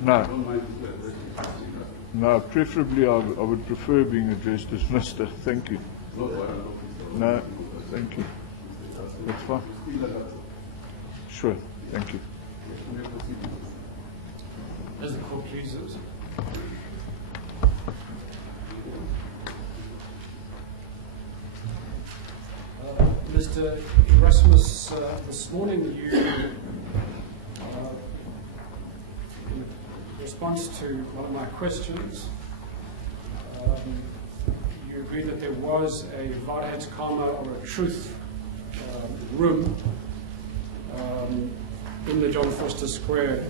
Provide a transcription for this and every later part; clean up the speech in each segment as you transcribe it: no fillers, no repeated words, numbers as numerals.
No. No, preferably I would prefer being addressed as Mr. Thank you. No, thank you. That's fine. Sure, thank you. As the court pleases. Mr. Erasmus, this morning you, in response to one of my questions, you agreed that there was a Waarheidskammer or a truth room in the John Vorster Square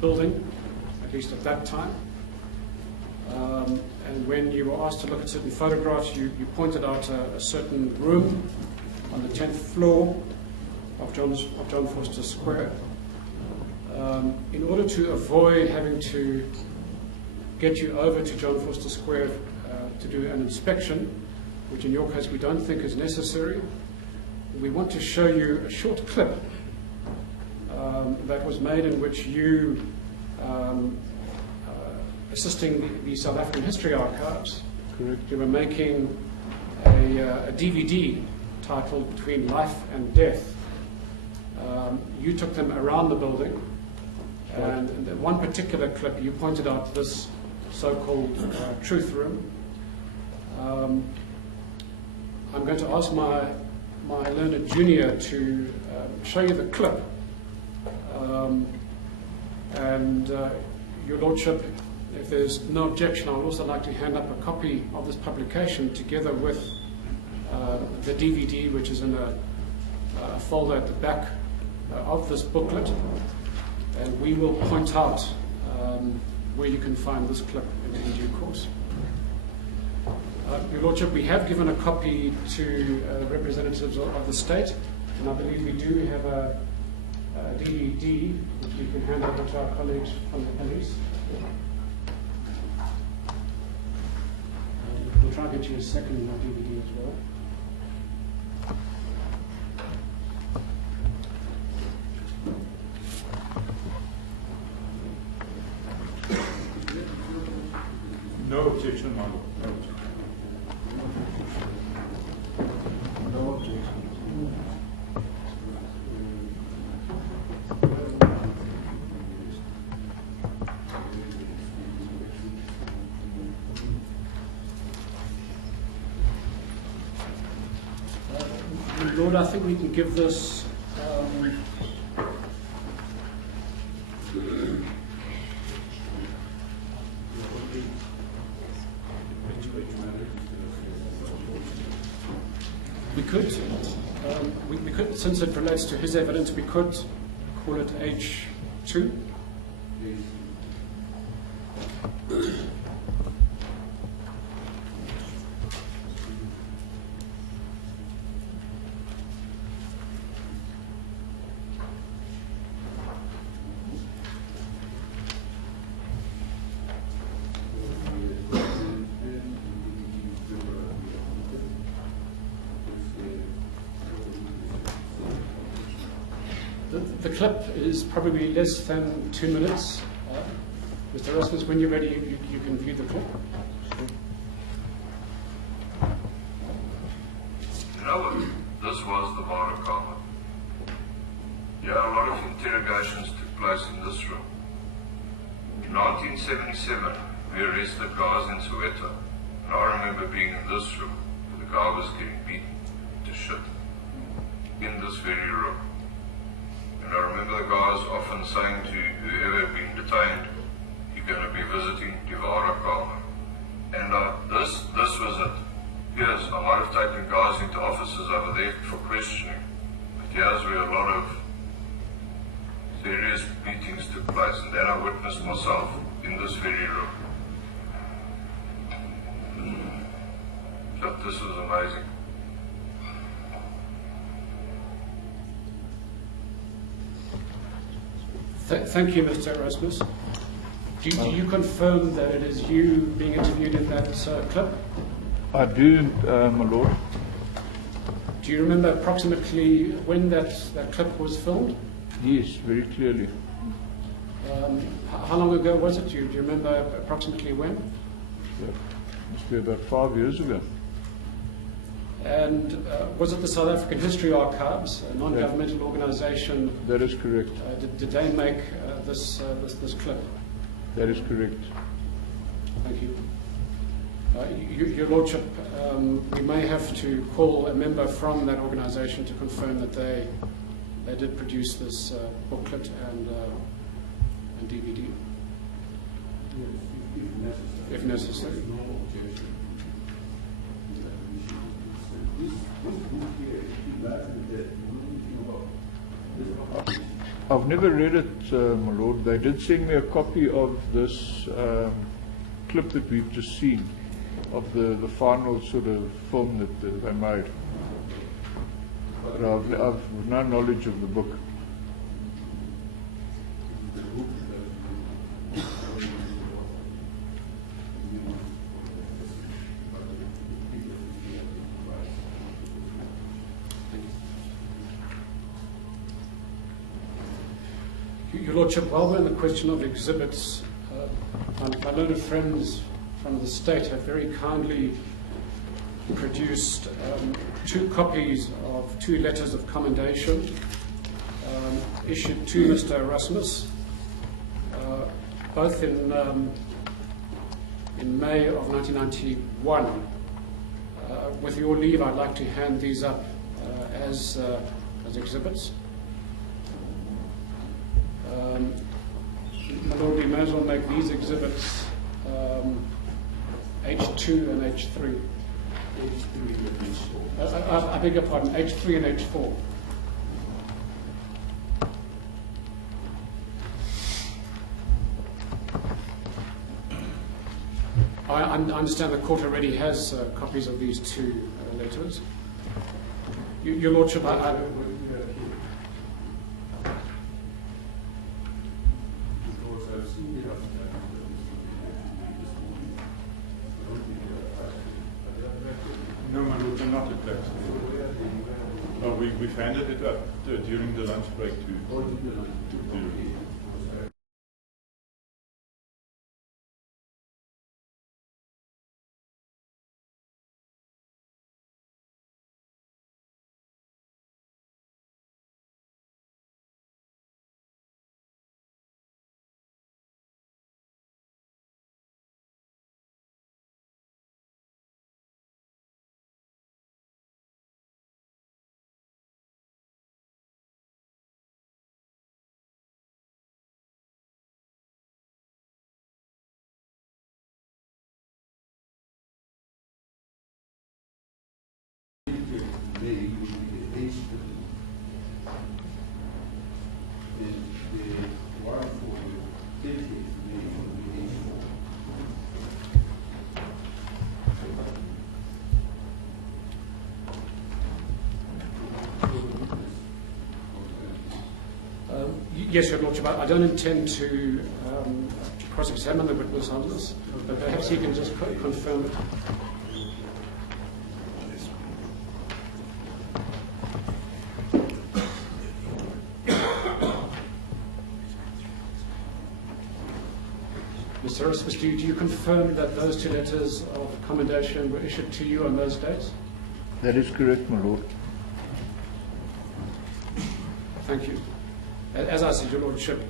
building, at least at that time. And when you were asked to look at certain photographs, you pointed out a certain room on the 10th floor of John Vorster Square. In order to avoid having to get you over to John Vorster Square to do an inspection, which in your case we don't think is necessary, we want to show you a short clip that was made in which you, assisting the South African History Archives, Correct. you were making a DVD titled Between Life and Death. You took them around the building, and in one particular clip you pointed out this so-called truth room. I'm going to ask my learned junior to show you the clip, and Your Lordship, if there's no objection, I would also like to hand up a copy of this publication together with the DVD, which is in a folder at the back of this booklet, and we will point out where you can find this clip in due course. Your Lordship, we have given a copy to representatives of the state, and I believe we do have a DVD which we can hand over to our colleagues from the police. We'll try and get you a second DVD as well. No objection, my lord. No objection. No objection. Lord, I think we can give this we could, since it relates to his evidence, we could call it H2. The clip is probably less than 2 minutes. Mr. Erasmus, when you're ready, you can view the clip. You know, this was the Waarheidskammer. Yeah, a lot of interrogations took place in this room. In 1977, we arrested guys in Soweto, and I remember being in this room where the guy was getting beaten to shit. In this very room. And I remember the guys often saying to whoever had been detained, you're going to be visiting the Waarheidskammer. And this was it. Yes, I might have taken guys into offices over there for questioning, but here's where a lot of serious meetings took place, and then I witnessed myself in this very room. But this was amazing. Thank you, Mr. Erasmus. Do you confirm that it is you being interviewed in that clip? I do, my lord. Do you remember approximately when that clip was filmed? Yes, very clearly. How long ago was it? Do you remember approximately when? Yeah, must be about 5 years ago. And was it the South African History Archives, a non-governmental organisation? That is correct. Did they make this clip? That is correct. Thank you. Your Lordship, we may have to call a member from that organisation to confirm that they did produce this booklet and DVD, if necessary. I've never read it, my lord. They did send me a copy of this clip that we've just seen, of the final sort of film that they made. But I've no knowledge of the book. Your Lordship, while we're on the question of exhibits, my learned friends from the state have very kindly produced 2 copies of 2 letters of commendation issued to Mr. Erasmus, both in May of 1991. With your leave, I'd like to hand these up as exhibits. My Lord, we may as well make these exhibits H2 and H3. I beg your pardon, H3 and H4. I understand the court already has copies of these 2 letters. Your Lordship, No, my lord, they're not at that. We've handed it up during the lunch break to yes, Your Lordship, I don't intend to cross-examine the witness on this, but perhaps he can just confirm it. Mr. Erasmus, do you confirm that those 2 letters of commendation were issued to you on those dates? That is correct, my lord. Thank you. As I said, Your Lordship,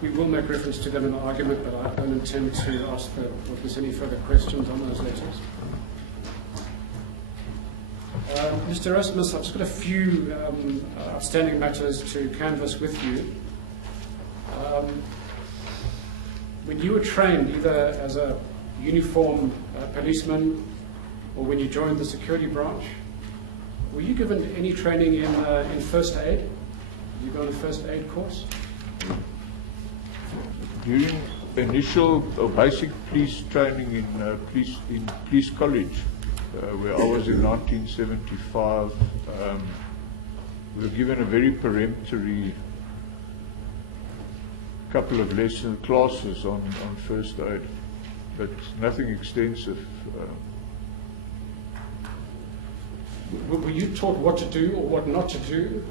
we will make reference to them in the argument, but I don't intend to ask the witness any further questions on those letters. Mr. Erasmus, I've just got a few outstanding matters to canvass with you. When you were trained, either as a uniformed policeman or when you joined the security branch, were you given any training in first aid? Did you go on a first aid course? During initial or basic police training in police college, where I was in 1975, we were given a very peremptory couple of classes on first aid, but nothing extensive. Were you taught what to do or what not to do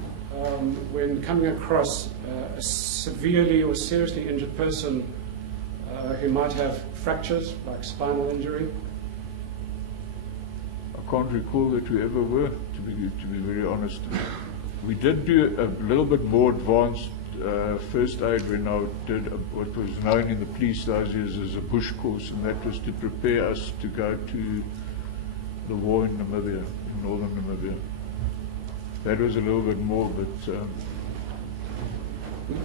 when coming across a severely or seriously injured person who might have fractures, like spinal injury? I can't recall that we ever were, to be very honest. We did do a little bit more advanced first aid when I did what was known in the police those years as a bush course, and that was to prepare us to go to the war in Namibia, in northern Namibia. That was a little bit more, but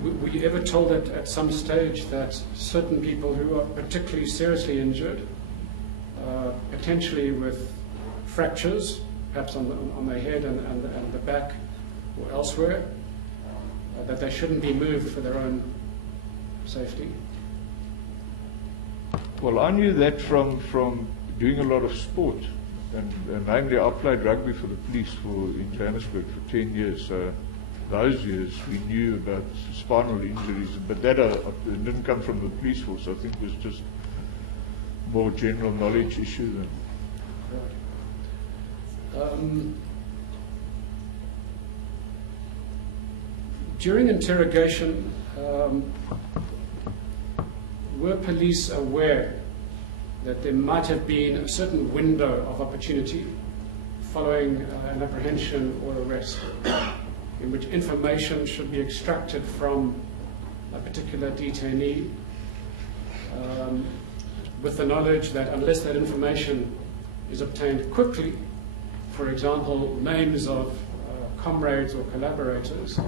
were you ever told at some stage that certain people who are particularly seriously injured, potentially with fractures, perhaps on their head and the back or elsewhere, that they shouldn't be moved for their own safety? well, I knew that from doing a lot of sport, and namely I played rugby for the police in Johannesburg for 10 years. So those years we knew about spinal injuries, but that it didn't come from the police force. I think it was just more general knowledge issue than. During interrogation, were police aware that there might have been a certain window of opportunity following an apprehension or arrest in which information should be extracted from a particular detainee, with the knowledge that unless that information is obtained quickly, for example, names of comrades or collaborators,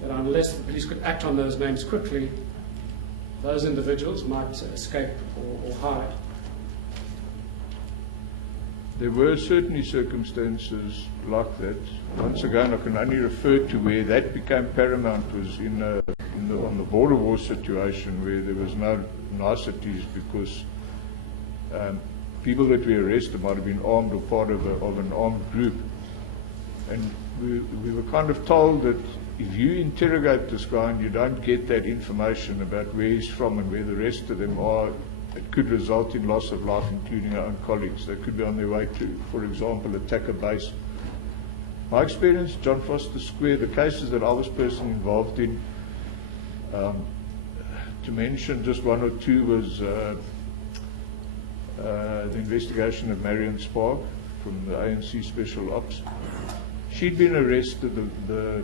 that unless the police could act on those names quickly, those individuals might escape or hide? There were certainly circumstances like that. Once again, I can only refer to where that became paramount was on the border war situation, where there was no niceties because people that we arrested might have been armed or part of an armed group. And we were kind of told that if you interrogate this guy and you don't get that information about where he's from and where the rest of them are, it could result in loss of life, including our own colleagues. They could be on their way to, for example, attack a base. My experience, John Foster Square, the cases that I was personally involved in, to mention just one or two, was the investigation of Marion Spark from the ANC Special Ops. She'd been arrested, the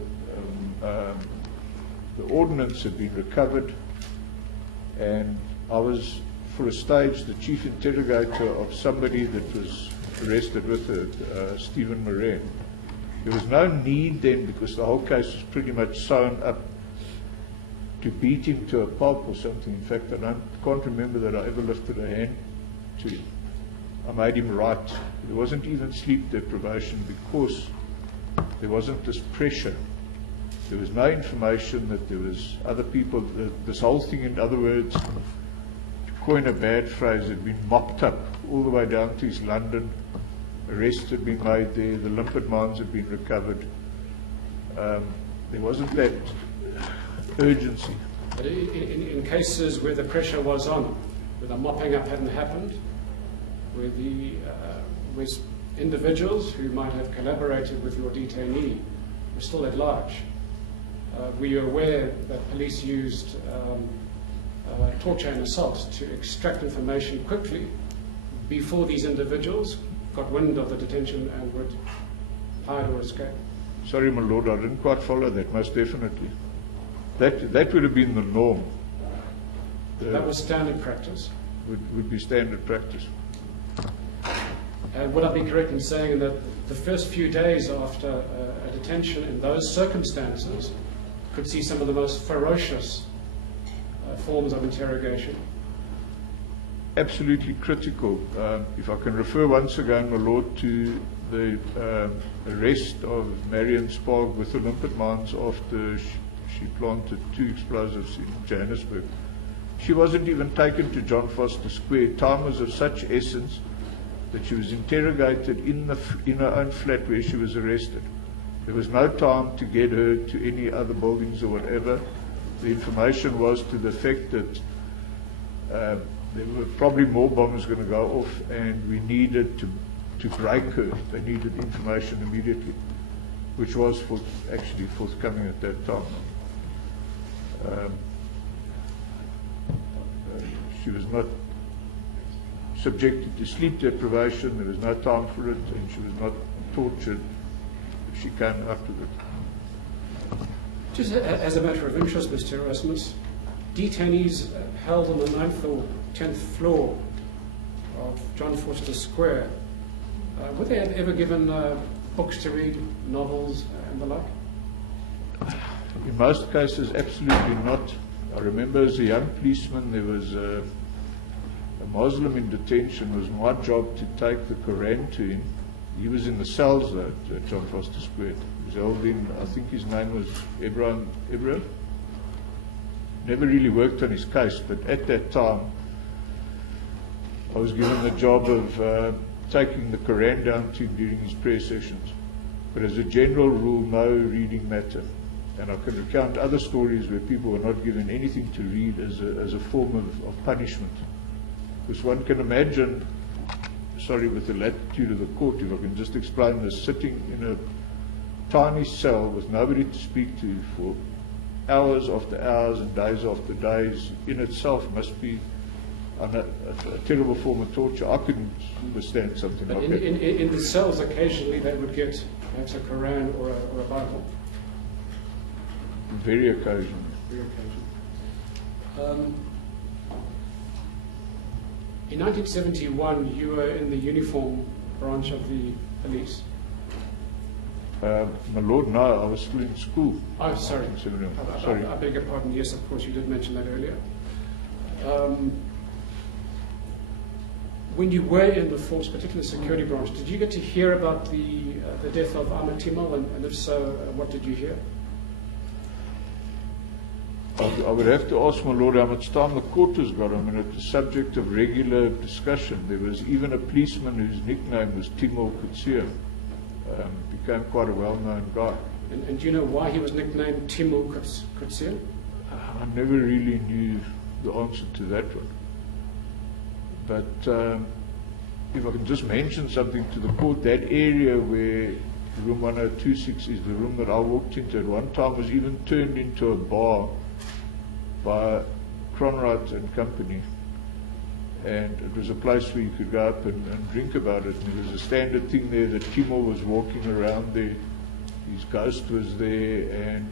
ordnance had been recovered, and I was, for a stage, the chief interrogator of somebody that was arrested with her, Stephen Moran. There was no need then, because the whole case was pretty much sewn up, to beat him to a pulp or something. In fact, I can't remember that I ever lifted a hand to him. I made him write. There wasn't even sleep deprivation because there wasn't this pressure. There was no information that there was other people. This whole thing, in other words, to coin a bad phrase, had been mopped up all the way down to East London. Arrests had been made there. The limpet mines had been recovered. There wasn't that urgency. But in cases where the pressure was on, where the mopping up hadn't happened, where individuals who might have collaborated with your detainee were still at large, were you aware that police used torture and assault to extract information quickly before these individuals got wind of the detention and would hide or escape? Sorry, my lord, I didn't quite follow that, most definitely. That would have been the norm. That was standard practice? Would be standard practice. Would I be correct in saying that the first few days after a detention in those circumstances could see some of the most ferocious forms of interrogation? Absolutely critical. If I can refer once again, my lord, to the arrest of Marion Spark with the limpet mines after she planted 2 explosives in Johannesburg. She wasn't even taken to John Foster Square. Time was of such essence that she was interrogated in her own flat where she was arrested. There was no time to get her to any other buildings or whatever. The information was to the effect that there were probably more bombs going to go off, and we needed to break her. They needed information immediately. which was actually forthcoming at that time. She was not subjected to sleep deprivation, there was no time for it, and she was not tortured if she came up with it. Just as a matter of interest, Mr. Erasmus, detainees held on the 9th or 10th floor of John Vorster Square, were they ever given books to read, novels and the like? In most cases, absolutely not. I remember as a young policeman, there was a Muslim in detention. It was my job to take the Quran to him. He was in the cells though, at John Vorster Square. He was held in, I think his name was Ibrahim. Never really worked on his case, but at that time, I was given the job of taking the Quran down to him during his prayer sessions. But as a general rule, no reading matter. And I can recount other stories where people were not given anything to read as a form of punishment. Because one can imagine, sorry, with the latitude of the court, if I can just explain this, sitting in a tiny cell with nobody to speak to for hours after hours and days after days, in itself must be a terrible form of torture. I couldn't withstand something but like that. In the cells, occasionally they would get perhaps a Quran or a Bible. Very occasionally. Very occasionally. In 1971, you were in the uniform branch of the police. My Lord, no, I was still in school. Oh, sorry. Sorry. I beg your pardon. Yes, of course, you did mention that earlier. When you were in the force, particular security branch, did you get to hear about the death of Ahmed Tmol, and if so, what did you hear? I would have to ask my Lord how much time the court has got. I mean, it's the subject of regular discussion. There was even a policeman whose nickname was Tmol Kutsia. Became quite a well-known guy. And do you know why he was nicknamed Tmol Kutsia? I never really knew the answer to that one. But if I can just mention something to the court, that area where room 1026 is the room that I walked into at one time was even turned into a bar by Cronwright and Company, and it was a place where you could go up and drink about it, and there was a standard thing there that Tmol was walking around there, his ghost was there, and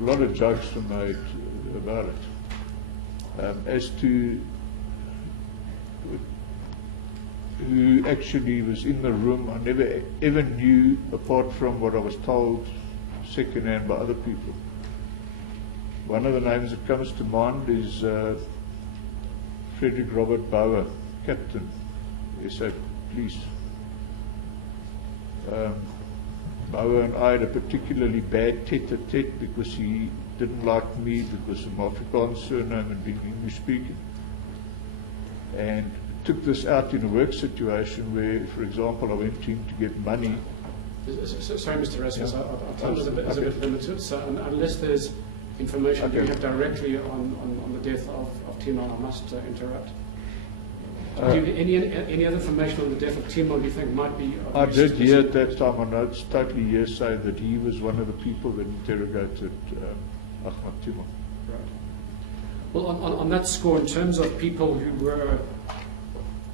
a lot of jokes were made about it. As to who actually was in the room, I never ever knew, apart from what I was told secondhand by other people. One of the names that comes to mind is Frederick Robert Bauer, Captain, SA Police. Bauer and I had a particularly bad tete-a-tete because he didn't like me because of my Afrikaans surname and being English speaking. And took this out in a work situation where, for example, I went to him to get money. Sorry, Mr. Erasmus, our time is a bit limited, so unless there's information you have directly on the death of Tmol, I must interrupt. Do you have any other information on the death of Tmol you think might be of I use did to hear this? at that time, I know it's totally hearsay, that he was one of the people that interrogated Ahmed Tmol. Right. Well, on that score, in terms of people who were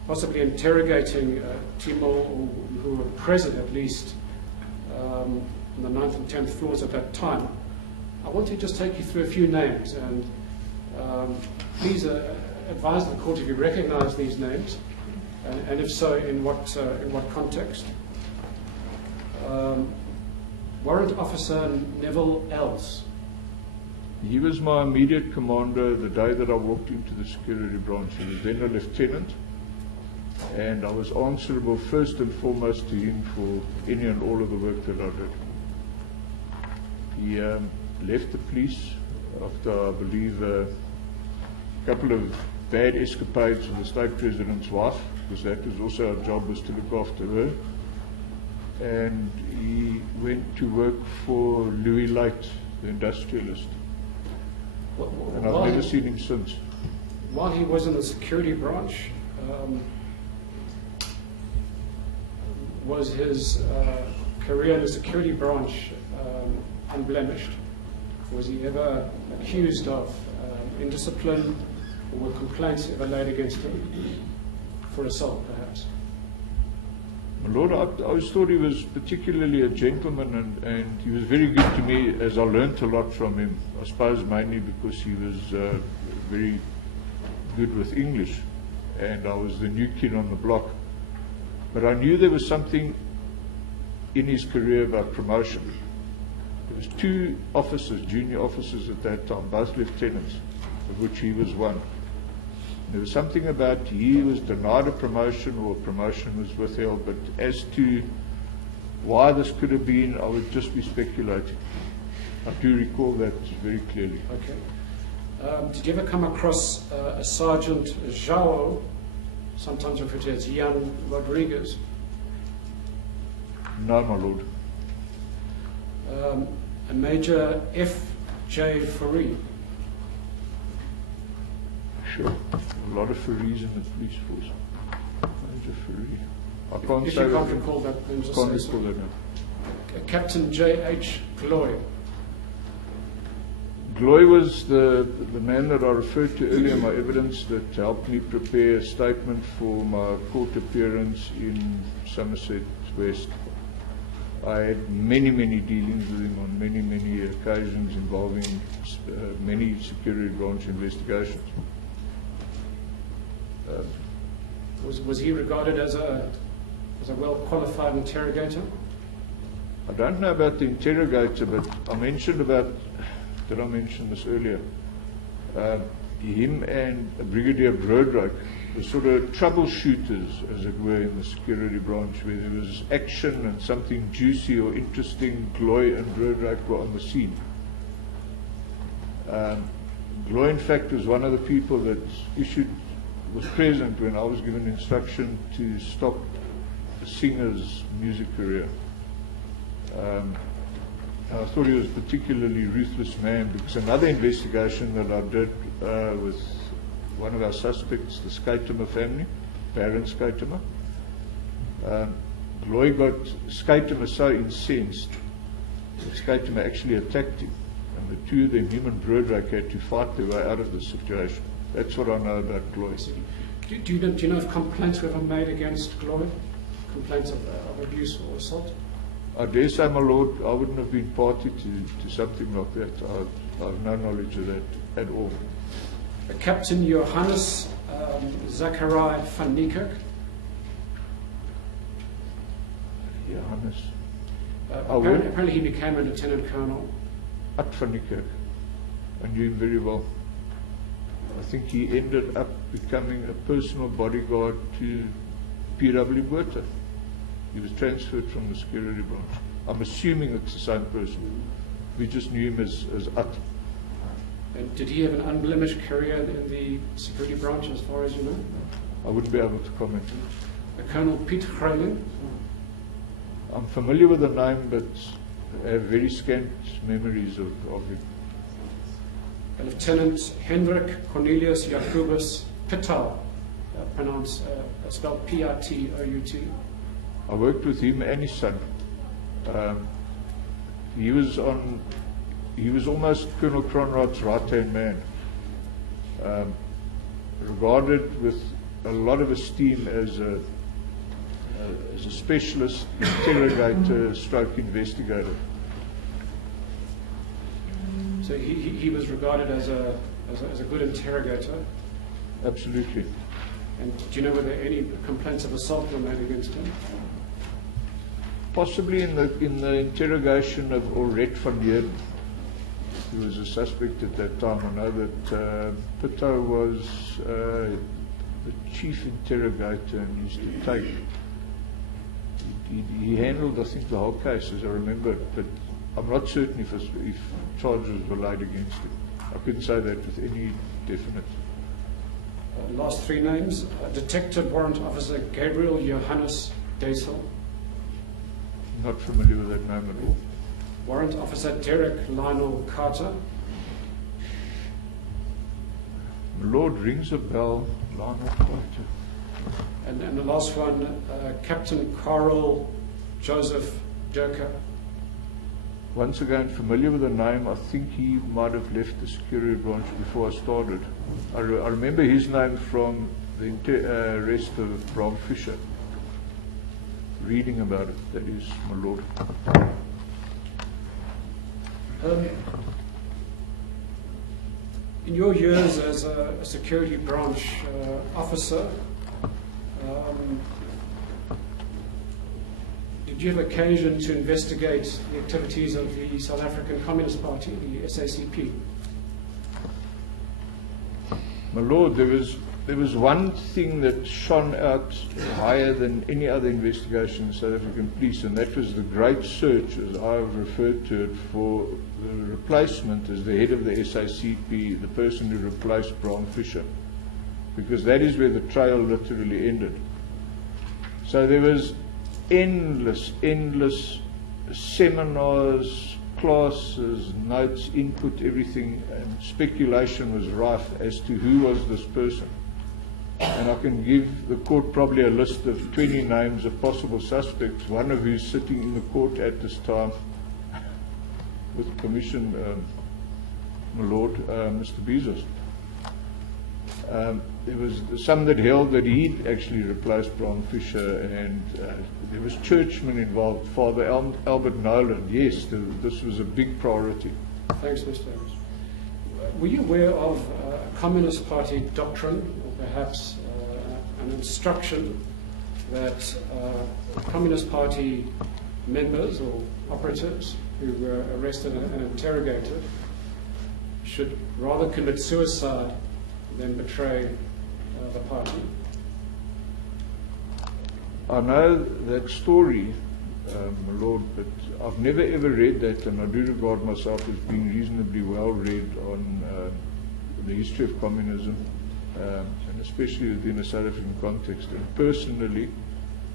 possibly interrogating Tmol, or who were present at least on the 9th and 10th floors at that time, I want to just take you through a few names, and please advise the court if you recognize these names, and if so, in what context. Warrant Officer Neville Els. He was my immediate commander the day that I walked into the security branch. He was then a lieutenant, and I was answerable first and foremost to him for any and all of the work that I did. He left the police after, I believe, a couple of bad escapades with the state president's wife, because that was also our job, was to look after her. And he went to work for Louis Light, the industrialist. And I've never seen him since. While he was in the security branch, was his career in the security branch unblemished? Was he ever accused of indiscipline, or were complaints ever laid against him for assault, perhaps? My Lord, I always thought he was particularly a gentleman, and he was very good to me, as I learnt a lot from him. I suppose mainly because he was very good with English, and I was the new kid on the block. But I knew there was something in his career about promotion. There was 2 officers, junior officers at that time, both lieutenants, of which he was one. There was something about he was denied a promotion or a promotion was withheld, but as to why this could have been, I would just be speculating. I do recall that very clearly. Okay. Did you ever come across a Sergeant João, sometimes referred to as Jan Rodriguez? No, my Lord. A Major F.J. Fourie? Sure. A lot of Fouries in the police force. Major Fourie. I can't If say you can't that. recall that, then just Can't say recall so. that now. Captain J.H. Gloy? Gloy was the man that I referred to earlier in my evidence that helped me prepare a statement for my court appearance in Somerset West. I had many dealings with him on many occasions involving many security branch investigations. Was he regarded as a well-qualified interrogator? I don't know about the interrogator, but I mentioned about, did I mention this earlier? Him and Brigadier Broderick were sort of troubleshooters, as it were, in the security branch, where there was action and something juicy or interesting. Gloy and Broderick were on the scene. Gloy, in fact, was one of the people that was present when I was given instruction to stop the singer's music career. I thought he was a particularly ruthless man, because another investigation that I did with one of our suspects, the Skatemer family, Baron Skatemer, Gloy got Skatemer so incensed that Skatemer actually attacked him, and the 2 of them, him and Broderick, had to fight their way out of the situation. That's what I know about Gloy. Do you know if complaints were ever made against Gloy? Complaints of abuse or assault? I dare say, my Lord, I wouldn't have been party to something like that. I have no knowledge of that at all. Captain Johannes Zachariah van Niekerk? Johannes. Apparently he became a lieutenant colonel. At van Niekerk. I knew him very well. I think he ended up becoming a personal bodyguard to P.W. Botha. He was transferred from the security branch. I'm assuming it's the same person. We just knew him as At. And did he have an unblemished career in the security branch, as far as you know? I wouldn't be able to comment. Colonel Piet Greyling? I'm familiar with the name, but I have very scant memories of him. Lieutenant Hendrik Cornelius Jacobus Pitout, spelled P-I-T-O-U-T. I worked with him and his son. He was almost Colonel Cronrod's right-hand man, regarded with a lot of esteem as a specialist interrogator stroke investigator. So he was regarded as a good interrogator. Absolutely. And do you know whether any complaints of assault were made against him? Possibly in the interrogation of Ulret van Heerden, who was a suspect at that time. I know that Pitou was the chief interrogator and used to take. He handled, I think, the whole case, as I remember, but I'm not certain if charges were laid against him. I couldn't say that with any definite. Last 3 names. Detective Warrant Officer Gabriel Johannes Deisel. Not familiar with that name at all. Warrant Officer Derek Lionel Carter. My Lord, rings a bell. Lionel Carter. And the last one, Captain Carl Joseph Joker. Once again, familiar with the name. I think he might have left the security branch before I started. I remember his name from the rest of Bram Fisher. Reading about it, that is, my lord. In your years as a security branch officer, did you have occasion to investigate the activities of the South African Communist Party, the SACP? My lord, there was one thing that shone out higher than any other investigation in South African police, and that was the great search, as I have referred to it, for the replacement as the head of the SACP, the person who replaced Bram Fisher, because that is where the trail literally ended. So there was endless seminars, classes, notes, input, everything, and speculation was rife as to who was this person. And I can give the court probably a list of 20 names of possible suspects, one of who's sitting in the court at this time, with permission, my lord, Mr. Bezos. There was some that held that he'd actually replaced Bram Fisher, and there was churchmen involved, Father Albert Nolan. Yes, this was a big priority. Thanks, Mr. Evans. Were you aware of a Communist Party doctrine, or perhaps an instruction that Communist Party members or operatives who were arrested and interrogated should rather commit suicide than betray the party? I know that story, my lord, but I've never ever read that, and I do regard myself as being reasonably well read on the history of communism, and especially within a South African context. And personally,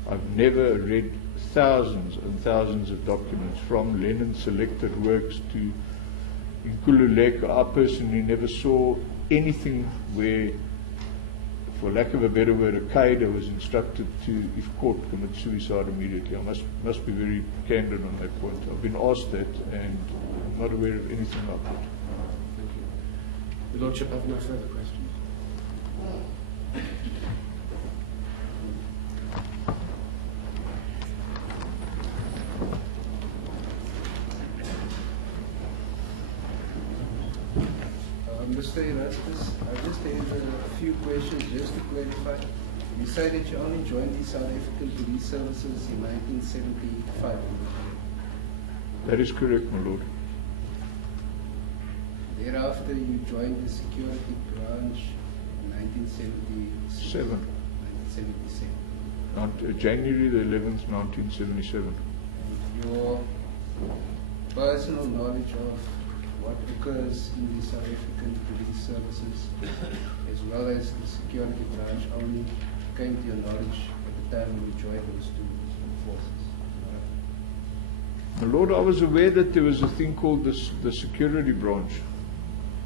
I've never read thousands and thousands of documents, from Lenin's selected works to Nkululeko. I personally never saw anything where, for lack of a better word, a cadre was instructed to, if caught, commit suicide immediately. I must be very candid on that point. I've been asked that, and I'm not aware of anything like that. Thank you. Your Lordship have no further questions. Mr. Erasmus, I just have a few questions just to clarify. You say that you only joined the South African Police Services in 1975. That is correct, my lord. Thereafter, you joined the security branch in 1977. 1977. January the 11th, 1977. And your personal knowledge of what occurs in the South African Police Services, as well as the security branch, only came to your knowledge at the time when you joined those two forces? My lord, I was aware that there was a thing called the security branch,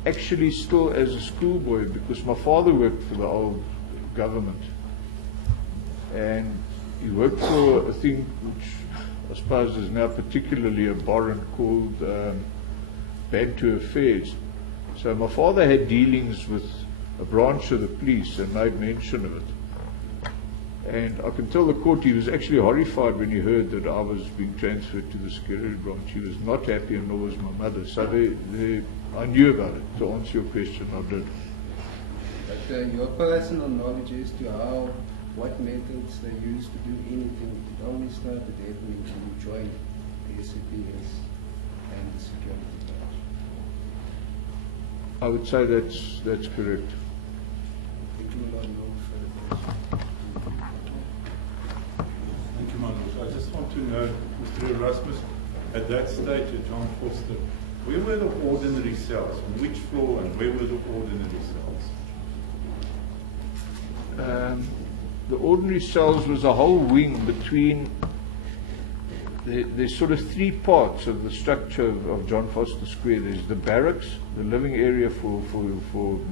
actually still as a schoolboy, because my father worked for the old government, and he worked for a thing which I suppose is now particularly abhorrent, called Bantu Affairs. So my father had dealings with a branch of the police and made mention of it. And I can tell the court he was actually horrified when he heard that I was being transferred to the security branch. He was not happy, and nor was my mother. So I knew about it. To answer your question, I did. But your personal knowledge as to what methods they used to do anything, it only started happening when you joined the SAPS and the security branch. I would say that's correct. Thank you, Lord. No further questions. Thank you, my lord. I just want to know, Mr. Erasmus, at that stage at John Foster, where were the ordinary cells? On which floor, and where were the ordinary cells? The ordinary cells was a whole wing between. There's sort of three parts of the structure of John Foster Square. There's the barracks, the living area for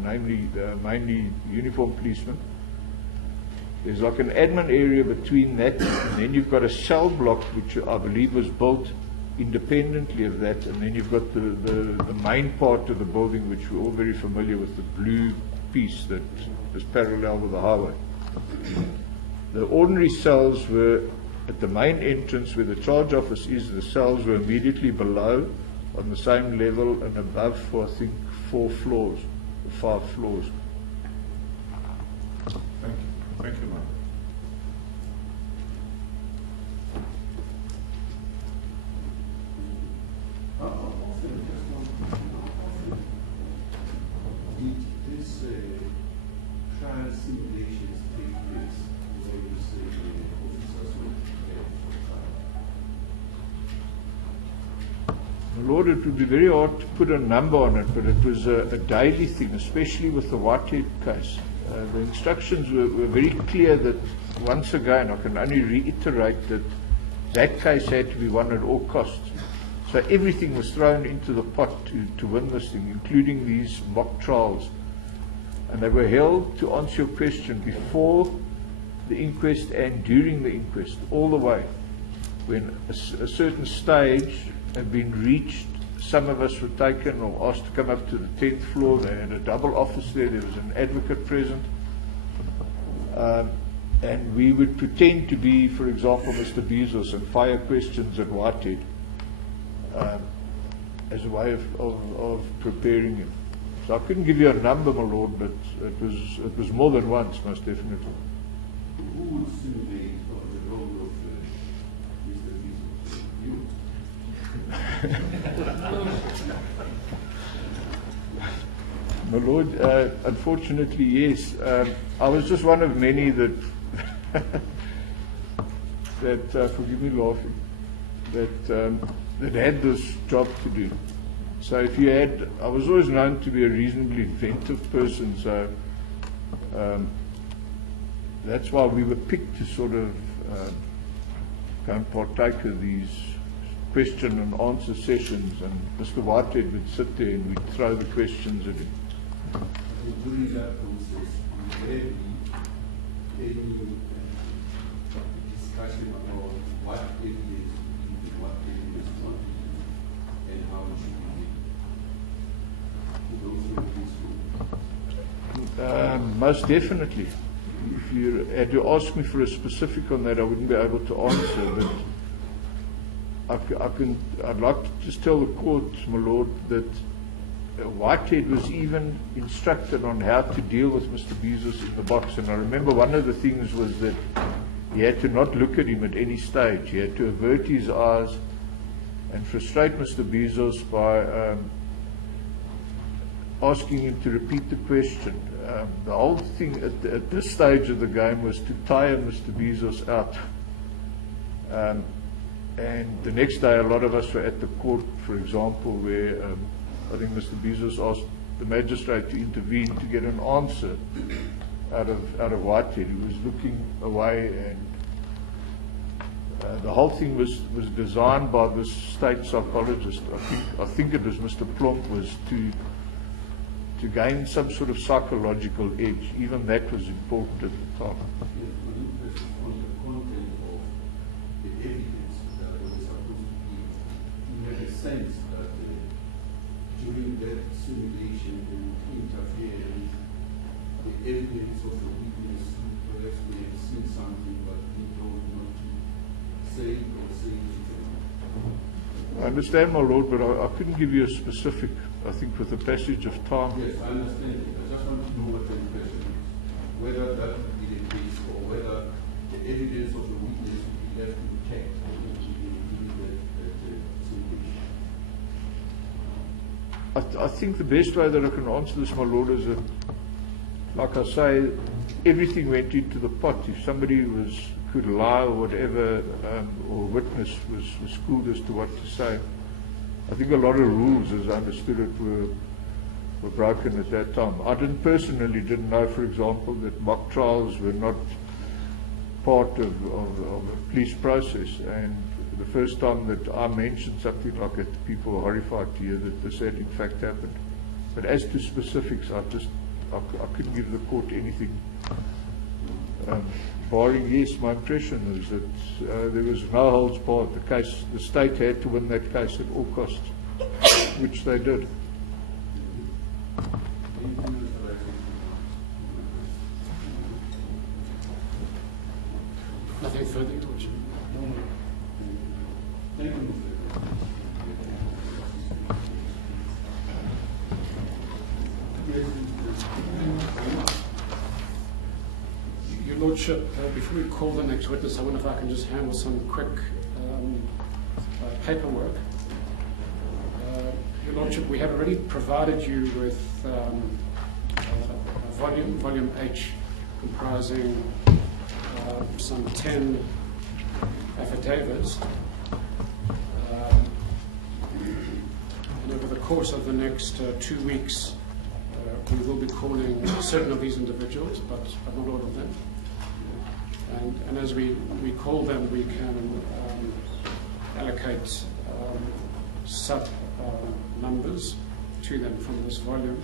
mainly uniformed policemen. There's like an admin area between that, and then you've got a cell block, which I believe was built independently of that, and then you've got the main part of the building, which we're all very familiar with, the blue piece that is parallel with the highway. The ordinary cells were at the main entrance where the charge office is. The cells were immediately below, on the same level and above for, I think, 4 floors or 5 floors. Thank you. Thank you, ma'am. Did this trial simulations take place where you say the officers were prepared for trial? My Lord, it would be very hard to put a number on it, but it was a daily thing, especially with the Whitehead case. The instructions were very clear that, once again, I can only reiterate that that case had to be won at all costs. So everything was thrown into the pot to win this thing, including these mock trials. And they were held, to answer your question, before the inquest and during the inquest, all the way. When a certain stage had been reached, some of us were taken or asked to come up to the 10th floor. They had a double office there. There was an advocate present. And we would pretend to be, for example, Mr. Bezos, and fire questions at Whitehead as a way of preparing him. So I couldn't give you a number, my Lord, but it was more than once, most definitely. Who would simulate the role of Mr. Bezos? You? My Lord, unfortunately, yes. I was just one of many that forgive me laughing, that had this job to do. So if you had, I was always known to be a reasonably inventive person, so that's why we were picked to sort of go and partake of these question and answer sessions, and Mr. Whitehead would sit there and we'd throw the questions at him. During that process, would there be any discussion about what evidence we need, what evidence not to use, and how it should be made? Would those be useful? Most definitely. If you had to ask me for a specific on that, I wouldn't be able to answer, but I'd like to just tell the court, my Lord, that Whitehead was even instructed on how to deal with Mr. Bezos in the box. And I remember one of the things was that he had to not look at him at any stage. He had to avert his eyes and frustrate Mr. Bezos by asking him to repeat the question. The whole thing at this stage of the game was to tire Mr. Bezos out. And the next day, a lot of us were at the court, for example, where I think Mr. Bezos asked the magistrate to intervene to get an answer out of Whitehead. He was looking away, and the whole thing was designed by this state psychologist. I think it was Mr. Plonk, was to gain some sort of psychological edge. Even that was important at the time. On the content of the evidence that was supposed to be, you had a sense that during that simulation and interference, the evidence of the witness perhaps may have seen something but been told not to say or say it. I understand, my Lord, but I couldn't give you a specific. I think with the passage of time. Yes, I understand it. I just want to know what the impression is. Whether that would be the case or whether the evidence of the witness would be left intact during that simulation. I think the best way that I can answer this, my Lord, is that, like I say, everything went into the pot. If somebody could lie or whatever, or witness was schooled as to what to say, I think a lot of rules, as I understood it, were broken at that time. I personally didn't know, for example, that mock trials were not part of a police process. And the first time that I mentioned something like it, people were horrified to hear that this had in fact happened. But as to specifics, I couldn't give the court anything barring, yes, my impression is that there was no holds barred. The state had to win that case at all costs, which they did. Nothing further, Your Lordship. Thank you. Your Lordship, before we call the next witness, I wonder if I can just handle some quick paperwork. Your Lordship, we have already provided you with a volume H, comprising some 10 affidavits. And over the course of the next 2 weeks, we will be calling certain of these individuals, but not all of them. And as we call them, we can allocate sub numbers to them from this volume.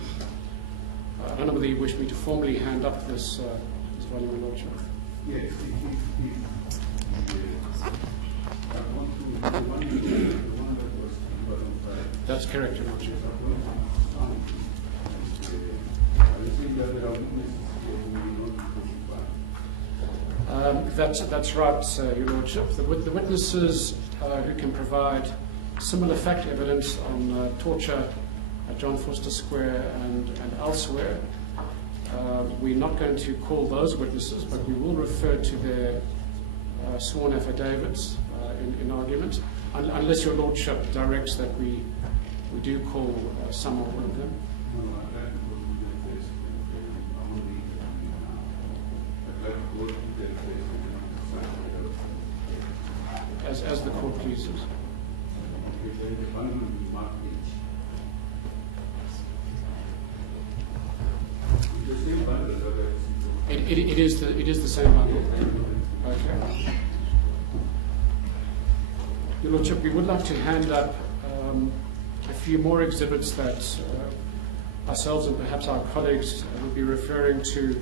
I don't know whether you wish me to formally hand up this volume, Your Lordship. Yes, I want to, the one that was That's correct, Your Lordship. I think that there are witnesses who will not testify. That's right, Your Lordship. The witnesses who can provide similar fact evidence on torture at John Vorster Square and elsewhere, we're not going to call those witnesses, but we will refer to their sworn affidavits in argument, unless Your Lordship directs that we do call some or all of them. No, I'd like to go to their face. I want to read it. I'd like to go to their face and sign it. As the court pleases. If there is a bundle, we mark each. The same bundle, It is the same bundle. Okay. Your Lordship, we would like to hand up a few more exhibits that ourselves and perhaps our colleagues will be referring to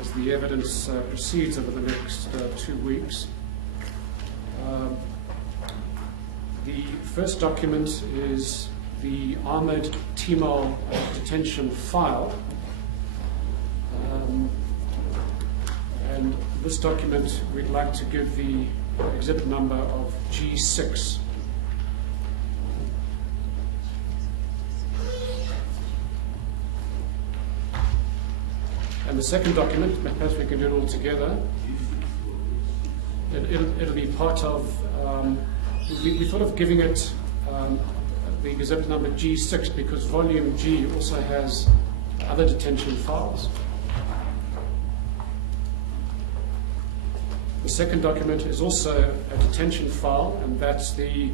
as the evidence proceeds over the next 2 weeks. The first document is the armoured Tmol detention file. And this document, we'd like to give the exhibit number of G6. And the second document, perhaps we can do it all together. It'll be part of, we thought of giving it the exhibit number G6 because volume G also has other detention files. The second document is also a detention file, and that's the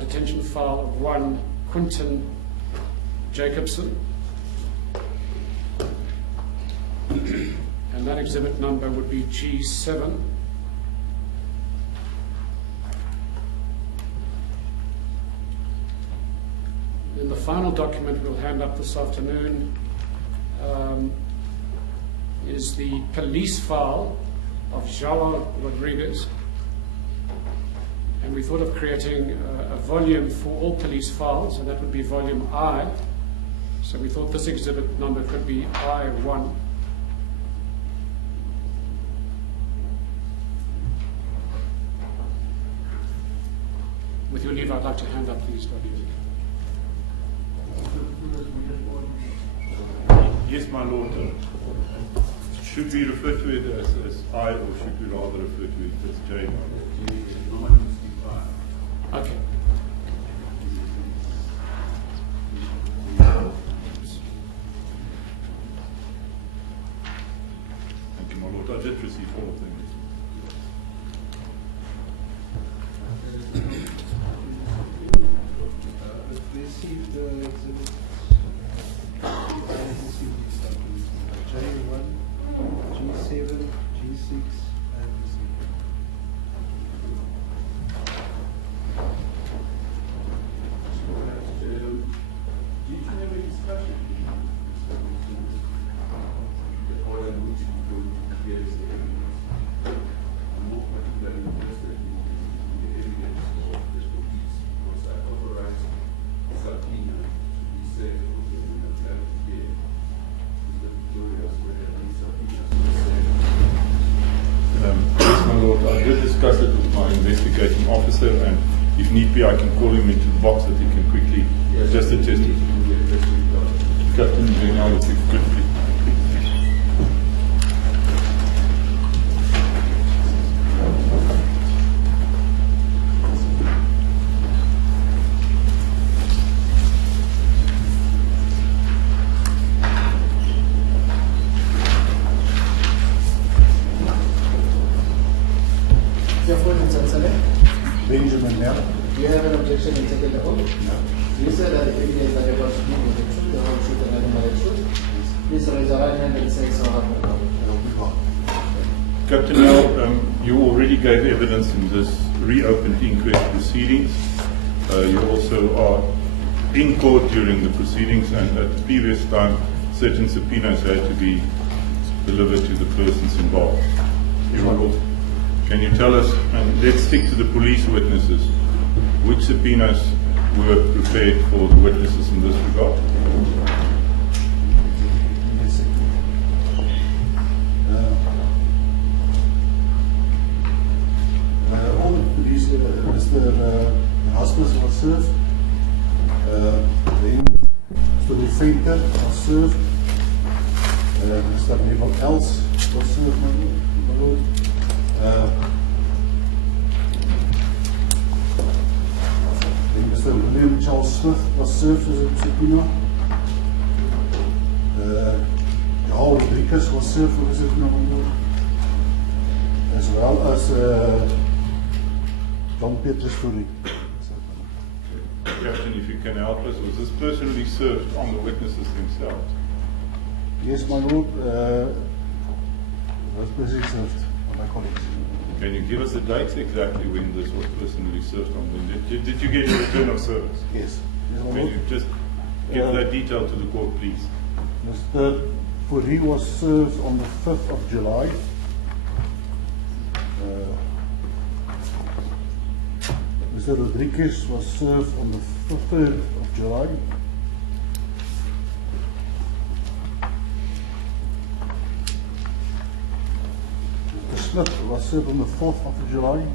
detention file of one Quinton Jacobson. And that exhibit number would be G7. And the final document we'll hand up this afternoon is the police file of João Rodriguez. And we thought of creating a volume for all police files, and that would be volume I. So we thought this exhibit number could be I1. With your leave, I'd like to hand up these documents. Yes, my Lord. Should we refer to it as I, or should we rather refer to it as J, my Lord? Okay. Thank you, my Lord. I did receive all of them. Received the exhibit. I received these documents. J1, G7, G6, and received. discuss it with my investigating officer, and if need be, I can call him into the box that he can quickly just attest it. Captain General, if you could please. Benjamin Mel. Do you have an objection in taking the oath? No. You said that the evidence that you're about to give is the truth, the whole truth, and nothing but the truth. Please raise your right hand and say so help me God. Captain Nel, you already gave evidence in this reopened inquest proceedings. You also are in court during the proceedings, and at the previous time, certain subpoenas had to be delivered to the persons involved. Can you tell us, and let's stick to the police witnesses, which subpoenas were prepared for the witnesses in this regard? All the police, Mr. Rasmus was served, then Mr. Rufenter was served, Mr. Neville Els was served, my lord. Then Mr. William Charles Smith was served as a subpoena. Joel Rodriguez was served for a subpoena, my lord. As well as John Petrus Fourie. Captain, if you can help us, was this personally served on the witnesses themselves? Yes, my lord. Was personally served on my colleagues. Can you give us the dates exactly when this was personally served on them? Did you get a return of service? Yes. Yes, my Can lord. you just give that detail to the court, please? Mr. Fourie was served on the 5th of July. Mr. Rodriguez was served on the 3rd of July. Mr. Smith was served on the 4th of July.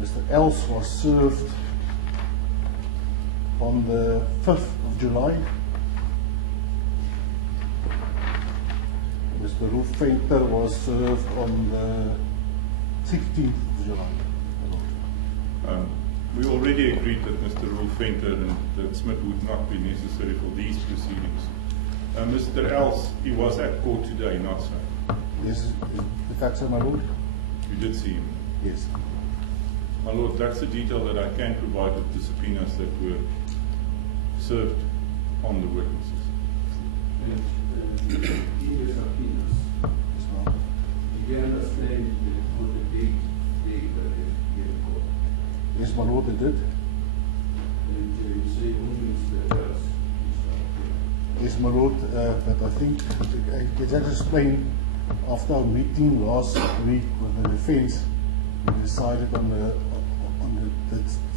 Mr. Els was served on the 5th of July. Mr. Ruth Fainter was served on the 16th of July. We already agreed that Mr. Rolf Venter and that Smith would not be necessary for these proceedings. Mr. Els, he was at court today, not so. Yes, the fact, sir, my lord? You did see him? Yes. My lord, that's the detail that I can provide with the subpoenas that were served on the witnesses. In the subpoenas, Yes, ma'am. you can understand on the date that they gave court. Yes, my lord, they did. And you say only Mr. Els. Yes, my lord, but I think I can explain after our meeting last week with the defense, we decided on the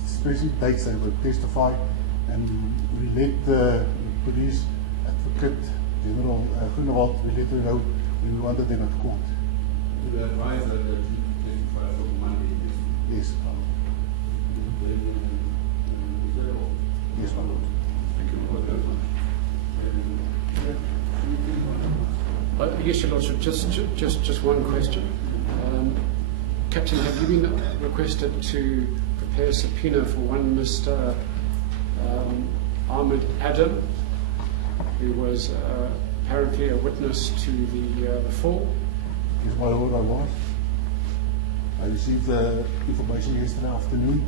specific dates they would testify, and we let the police advocate General Groenewald, we let her know we wanted them at court. You advise that you testify for Monday. Yes, Is that all? yes, my lord. Thank you for that. Yes, Your Lordship, just one question. Captain, have you been requested to prepare a subpoena for one Mr. Ahmed Adam, who was apparently a witness to the fall? Yes, my lord, I was. I received the information yesterday afternoon.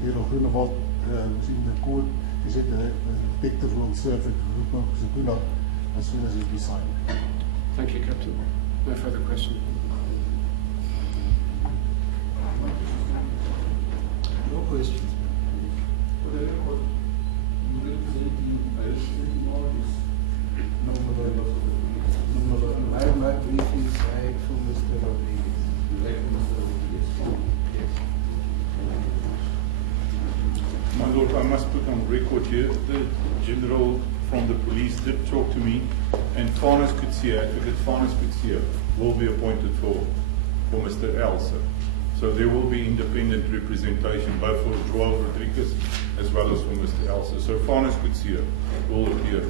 General Groenewald was in the court. He said the detective will serve it as soon as it be signed. Thank you, Captain. No further questions. No questions. For the record, you representing all this? No, I have not briefings. I from Mr. Rodriguez. You like Mr. Rodriguez? Yes. My lord, I must put on record here, the general from the police did talk to me, and Farnes Kutsia, Advocate Farnes Kutsia, will be appointed for Mr. Elsa. So there will be independent representation both for Joel Rodriguez as well as for Mr. Elsa. So Farnes Kutsia will appear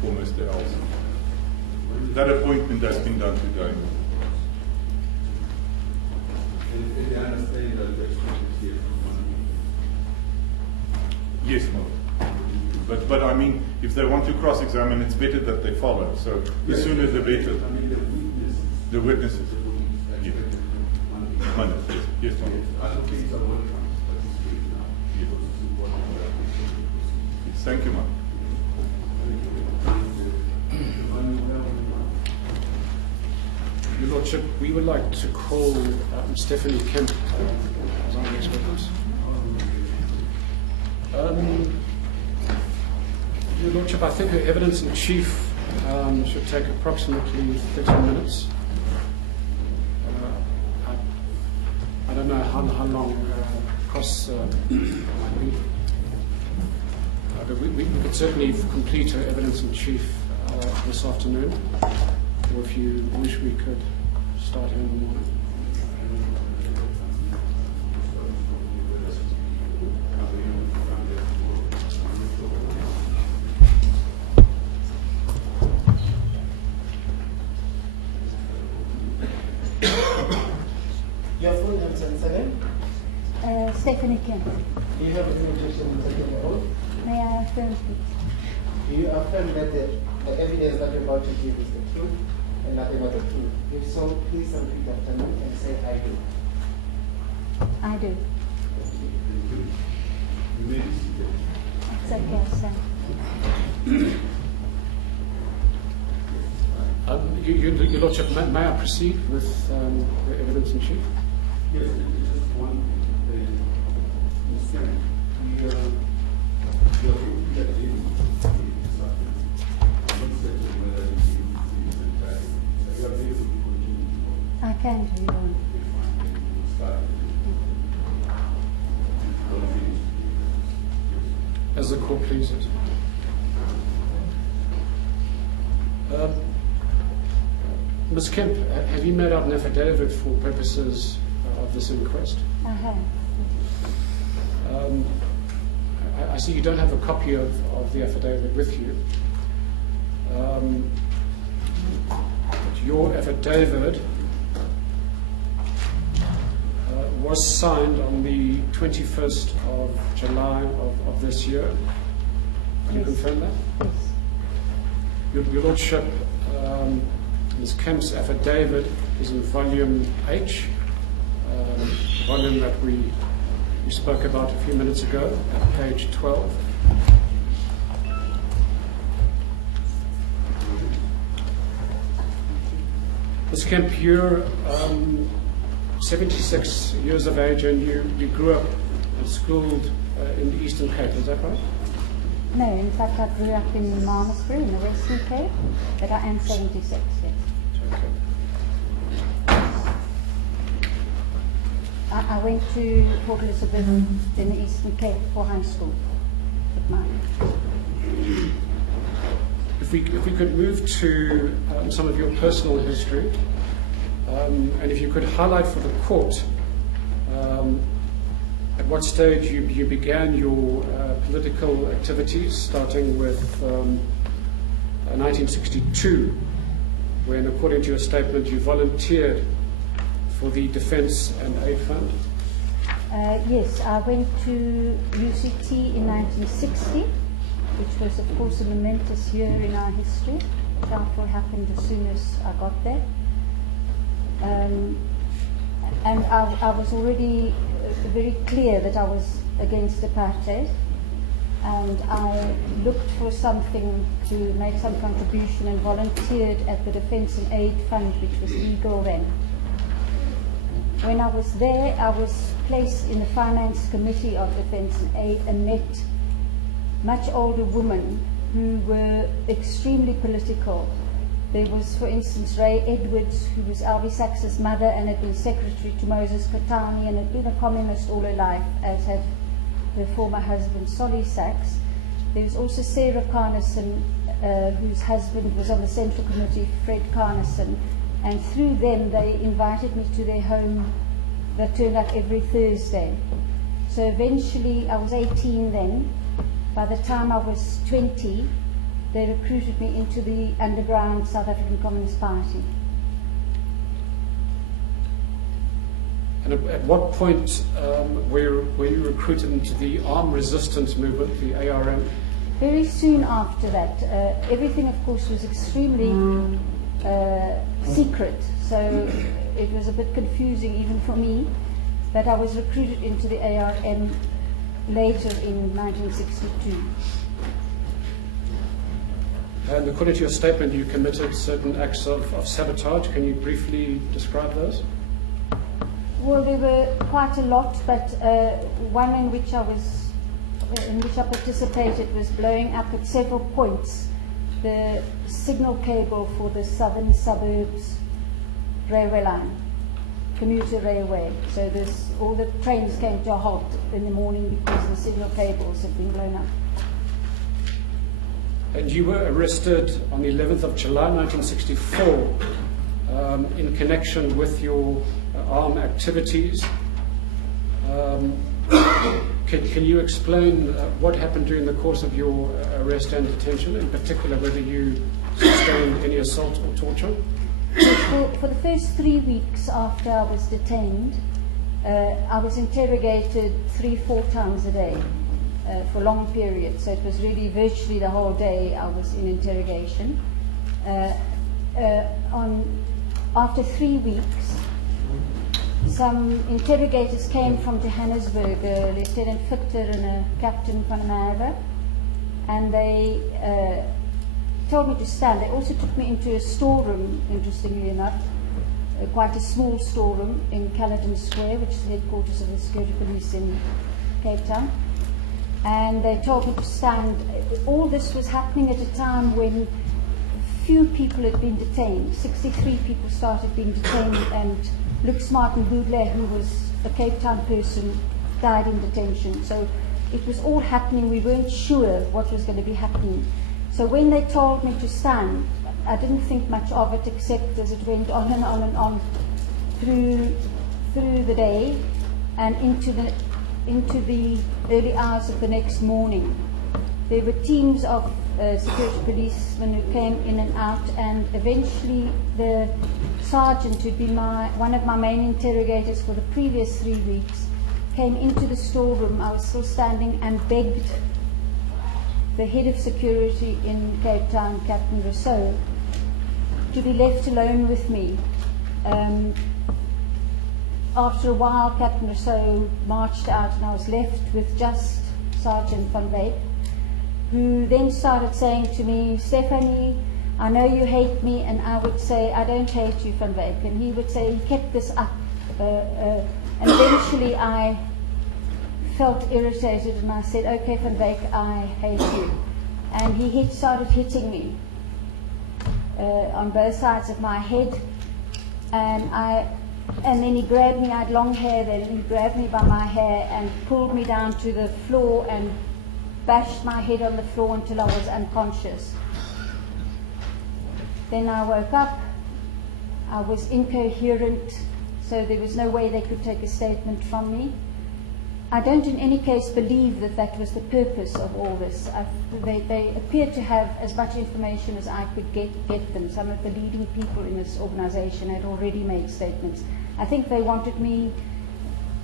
for Mr. Elsa. That appointment has been done today. And I understand that the expected here from one Yes, no. But I mean, if they want to cross-examine, it's better that they follow. So the sooner the better. I mean, The witnesses. the police Yeah. expected Monday. Monday. Yes, no. Advocates are welcome to participate now. Yeah. Because it's important that they participate. Yes, thank you, ma'am. Your Lordship, we would like to call Stephanie Kemp as our next witness. Your Lordship, I think her evidence in chief should take approximately 13 minutes. I don't know how long cross might be. But we could certainly complete her evidence in chief this afternoon. Or if you wish, we could start her in the morning. Your full name and surname? Stephanie Kemp. Do you have any objection in taking the oath? May I affirm, please? Do you affirm that the evidence that you're about to give is the truth and nothing but the truth? If so, please repeat after me and say, I do. I do. You may be seated. It's okay, sir. Your Lordship, may I proceed with the evidence in chief? Yes, just one thing. You are looking at the I can do, Your Honor. As the court pleases. Ms. Kemp, have you made out an affidavit for purposes of this inquest? I have. I see you don't have a copy of the affidavit with you. But your affidavit was signed on the 21st of July of this year. Can you Yes. confirm that? Yes. Your Lordship, Ms. Kemp's affidavit is in volume H, the volume that we spoke about a few minutes ago, at page 12. Ms. Kemp, you're 76 years of age and you grew up and schooled in the Eastern Cape, is that right? No, in fact, I grew up in Malmesbury in the Western Cape, but I am 76, yes. Okay. I went to Port Elizabeth in the Eastern Cape for high school with mine. If we could move to some of your personal history, and if you could highlight for the court at what stage you began your political activities, starting with 1962, when, according to your statement, you volunteered for the Defence and Aid Fund. Yes, I went to UCT in 1960, which was, of course, a momentous year in our history. Transfer happened as soon as I got there. And I was already very clear that I was against apartheid, and I looked for something to make some contribution and volunteered at the Defence and Aid Fund, which was legal then. When I was there, I was placed in the Finance Committee of Defence and Aid and met much older women who were extremely political. There was, for instance, Ray Edwards, who was Albie Sachs's mother and had been secretary to Moses Kotane and had been a communist all her life, as had her former husband, Solly Sachs. There was also Sarah Carnison, whose husband was on the Central Committee, Fred Carnison, and through them they invited me to their home that turned up every Thursday. So eventually, I was 18 then. By the time I was 20, they recruited me into the underground South African Communist Party. And at what point were you recruited into the armed resistance movement, the ARM? Very soon after that. Everything, of course, was extremely secret, so it was a bit confusing even for me. But I was recruited into the ARM later in 1962. And according to your statement, you committed certain acts of sabotage. Can you briefly describe those? Well, there were quite a lot, but one in which I participated was blowing up at several points the signal cable for the southern suburbs railway line, commuter railway. So all the trains came to a halt in the morning because the signal cables had been blown up. And you were arrested on the 11th of July 1964 in connection with your armed activities. Can you explain what happened during the course of your arrest and detention, in particular whether you sustained any assault or torture? For the first 3 weeks after I was detained, I was interrogated 3-4 times a day for long periods. So it was really virtually the whole day I was in interrogation. After 3 weeks, some interrogators came from Johannesburg, Lieutenant Victor and a Captain van Merwe, and they told me to stand. They also took me into a storeroom, interestingly enough, quite a small storeroom in Caledon Square, which is the headquarters of the security police in Cape Town. And they told me to stand. All this was happening at a time when few people had been detained. 63 people started being detained, and Lux Martin Boudler, who was a Cape Town person, died in detention. So it was all happening. We weren't sure what was going to be happening. So when they told me to stand, I didn't think much of it, except as it went on and on and on through the day and into the early hours of the next morning. There were teams of security policemen who came in and out, and eventually the sergeant, who'd been one of my main interrogators for the previous 3 weeks, came into the storeroom. I was still standing, and begged the head of security in Cape Town, Captain Rousseau, to be left alone with me. After a while, Captain Rousseau marched out, and I was left with just Sergeant van Wyk, who then started saying to me, "Stephanie, I know you hate me," and I would say, "I don't hate you, Van Wyk." And he would say, he kept this up. And eventually I felt irritated, and I said, "Okay, Van Wyk, I hate you." And he started hitting me on both sides of my head. And then he grabbed me. I had long hair then, and he grabbed me by my hair and pulled me down to the floor and bashed my head on the floor until I was unconscious. Then I woke up. I was incoherent, so there was no way they could take a statement from me. I don't in any case believe that that was the purpose of all this. They appeared to have as much information as I could get them. Some of the leading people in this organization had already made statements. I think they wanted me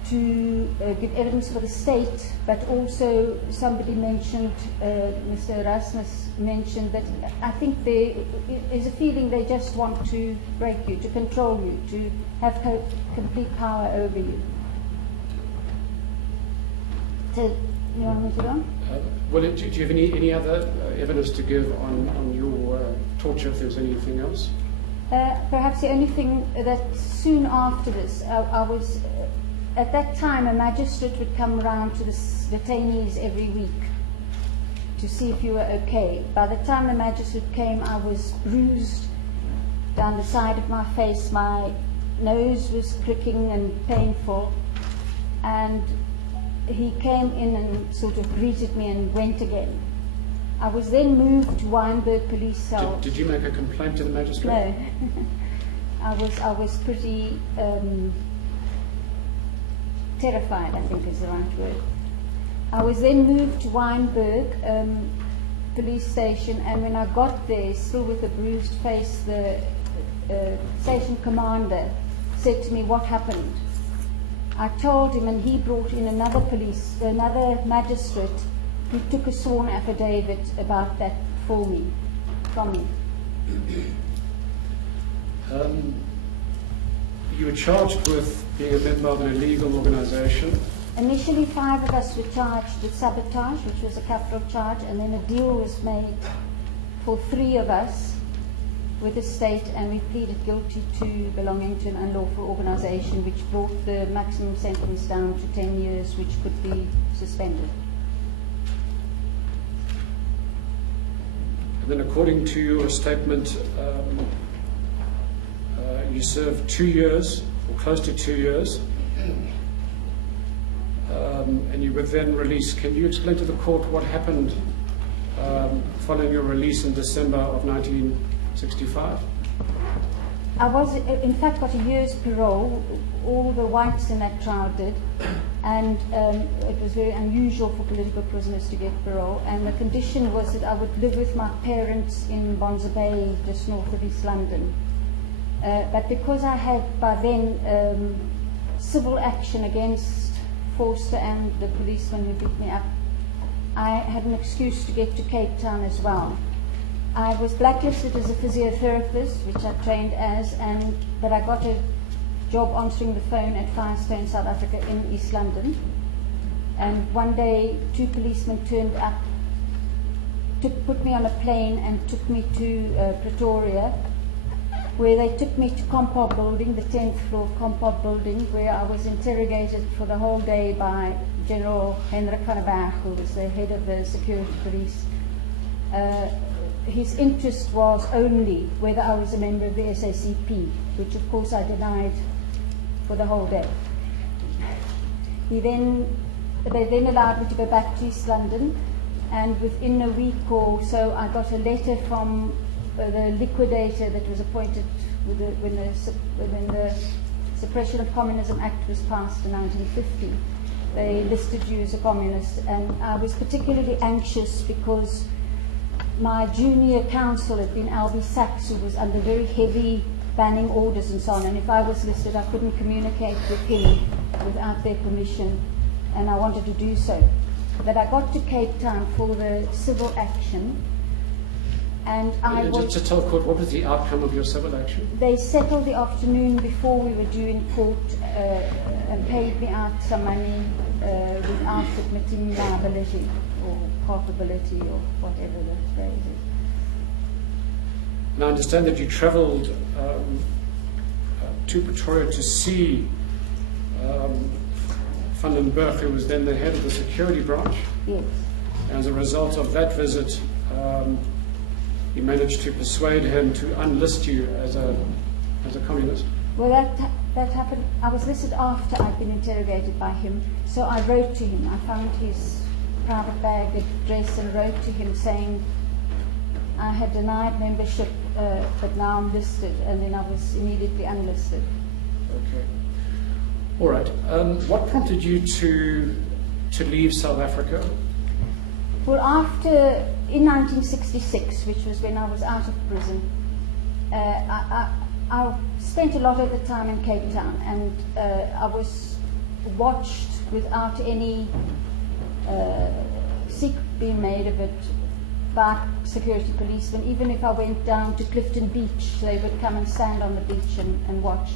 to give evidence for the state, but also somebody mentioned, Mr. Erasmus mentioned, that I think there is a feeling they just want to break you, to control you, to have complete power over you. So, you want me to go on? Well, do you have any other evidence to give on your torture, if there's anything else? Perhaps the only thing that soon after this, I was, at that time, a magistrate would come around to the detainees every week to see if you were okay. By the time the magistrate came, I was bruised down the side of my face. My nose was pricking and painful. And he came in and sort of greeted me and went again. I was then moved to Wynberg police cell. Did you make a complaint to the magistrate? No. I was pretty terrified, I think is the right word. I was then moved to Wynberg police station, and when I got there, still with a bruised face, the station commander said to me, "What happened?" I told him, and he brought in another magistrate who took a sworn affidavit about that from me. You were charged with being a member of an illegal organization. Initially, 5 of us were charged with sabotage, which was a capital charge, and then a deal was made for 3 of us with the state, and we pleaded guilty to belonging to an unlawful organization, which brought the maximum sentence down to 10 years, which could be suspended. And then according to your statement, you served 2 years, or close to 2 years, and you were then released. Can you explain to the court what happened following your release in December of 1965? I was, in fact, got a year's parole. All the whites in that trial did, and it was very unusual for political prisoners to get parole. And the condition was that I would live with my parents in Bonza Bay, just north of East London. But because I had by then civil action against Forster and the policeman who beat me up, I had an excuse to get to Cape Town as well. I was blacklisted as a physiotherapist, which I trained as, but I got a job answering the phone at Firestone, South Africa in East London. And one day, 2 policemen turned up, put me on a plane and took me to Pretoria, where they took me to Compop Building, the 10th floor of Compop Building, where I was interrogated for the whole day by General Hendrik van der Berg, who was the head of the security police. His interest was only whether I was a member of the SACP, which of course I denied for the whole day. They then allowed me to go back to East London, and within a week or so I got a letter from the liquidator that was appointed when the Suppression of Communism Act was passed in 1950. They listed you as a communist, and I was particularly anxious because my junior counsel had been Albie Sachs, who was under very heavy banning orders and so on, and if I was listed I couldn't communicate with him without their permission, and I wanted to do so. But I got to Cape Town for the civil action, and just to tell court, what was the outcome of your civil action? They settled the afternoon before we were due in court and paid me out some money without admitting liability or culpability or whatever the phrase is. And I understand that you travelled to Pretoria to see Van den Berg, who was then the head of the security branch. Yes. As a result of that visit, you managed to persuade him to unlist you as a communist. Well, that happened. I was listed after I'd been interrogated by him, so I wrote to him. I found his private bag address and wrote to him saying I had denied membership, but now I'm listed, and then I was immediately unlisted. Okay. All right. What prompted you to leave South Africa? Well, in 1966, which was when I was out of prison, I spent a lot of the time in Cape Town, and I was watched without any secret being made of it by security policemen. Even if I went down to Clifton Beach, they would come and stand on the beach and watch.